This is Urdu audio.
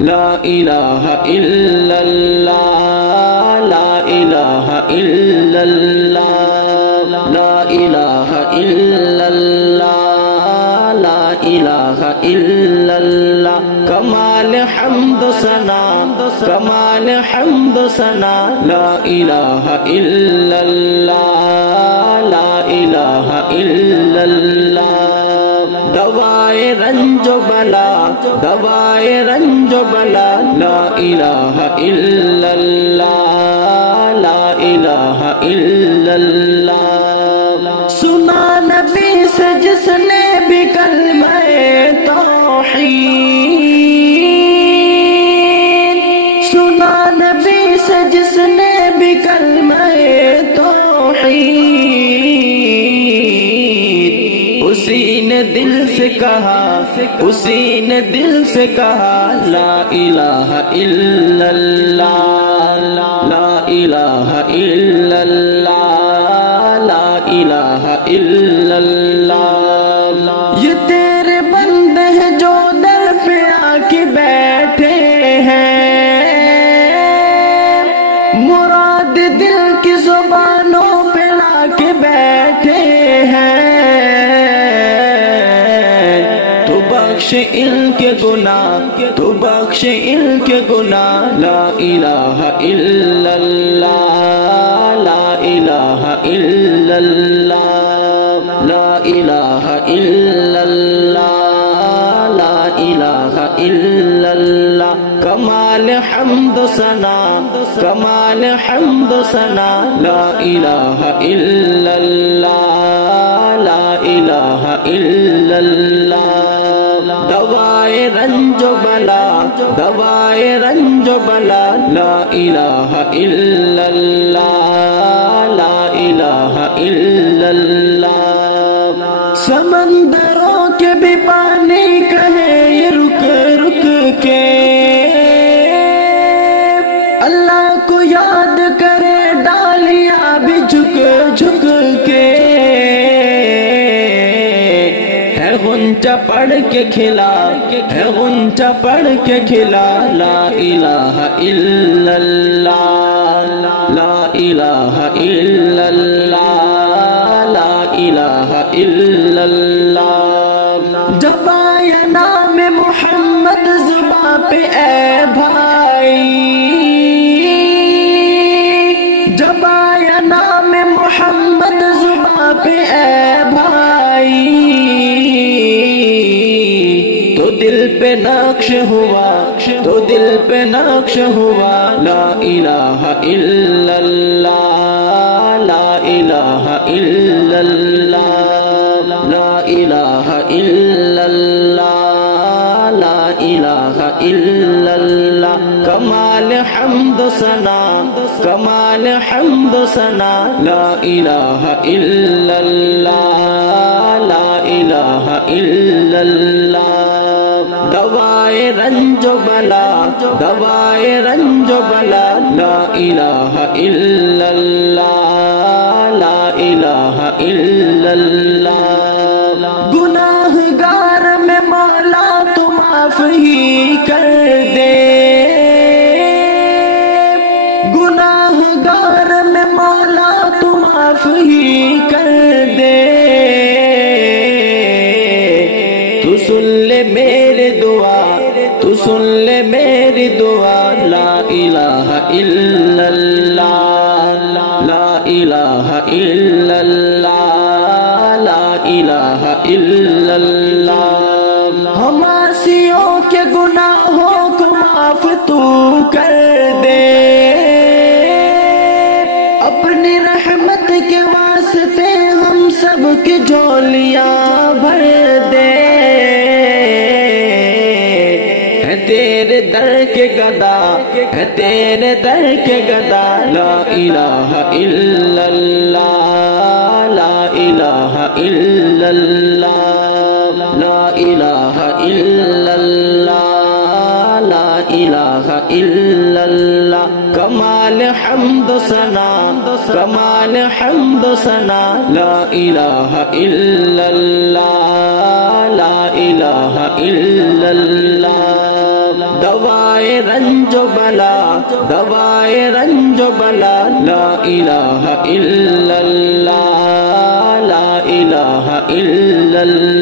لا الہ الا اللہ لا الہ الا اللہ لا الہ الا اللہ لا الہ الا اللہ کمال حمد و ثنا کمال حمد و ثنا لا الہ الا اللہ لا الہ الا اللہ دوائے رنج و بلا دوائے رنج و بلا لا الہ الا اللہ لا الہ الا اللہ سنا نبی سے جس نے بھی کلمہ توحید سنا نبی سے جس نے بھی کلمہ توحید اسی نے دل سے کہا اسی نے دل سے کہا لا الہ الا اللہ لا الہ الا اللہ لا الہ الا اللہ یہ تیرے بندے ہیں جو در پہ آ کے بیٹھے ہیں مراد دل کی زبانوں پہ لا کے بیٹھے ہیں بخش ان کے گناہ تو بخش ان کے گناہ لا الہ الا اللہ لا الہ الا اللہ لا الہ الا اللہ لا الہ الا اللہ کمال حمد و ثنا کمال حمد و ثنا لا الہ الا اللہ لا الہ الا اللہ دوائے رنج و بلا دوائے رنج و بلا لا الہ الا اللہ لا الہ الا اللہ سمندروں کے بھی پانی کہے یہ رک رک کے اللہ کو یاد کرے ڈالیاں بھی جھک جھک کے غنچہ پڑھ کے کھلا ہے غنچہ پڑھ کے کھلا لا الہ الا اللہ لا الہ الا اللہ لا الہ الا اللہ جب آیا نام محمد زباں پہ اے بھائی جب آیا نام محمد زباں پہ اے بھائی دل پہ نقش ہوا تو دل پہ نقش ہوا لا الہ الا اللہ لا الہ الا اللہ لا الہ الا اللہ لا الہ الا اللہ کمال حمد و ثنا کمال حمد و ثنا لا الہ الا اللہ لا الہ الا اللہ دوائے رنج و بلا دوائے رنج و بلا لا الہ الا اللہ لا الہ الا اللہ گناہ گار میں مولا تو معاف ہی کر دے گناہ گار میں مولا تو معاف ہی کر دے تو سن لے میری دعا تو سن لے میری دعا لا الہ الا اللہ لا الہ الا اللہ لا الہ الا اللہ ہم عاصیوں کے گناہوں کو معاف تو کر دے اپنی رحمت کے واسطے ہم سب کی جھولیاں بھر دے تیرے در کے گدا ہے تیرے در کے گدا لا الہ الا اللہ لا الہ الا اللہ لا الہ الا اللہ لا الہ الا اللہ کمال حمد و ثنا کمال حمد و ثنا لا الہ الا اللہ لا الہ الا اللہ دوا رنج و بلا دوائے رنج و بلا لا الہ الا اللہ لا الہ الا اللہ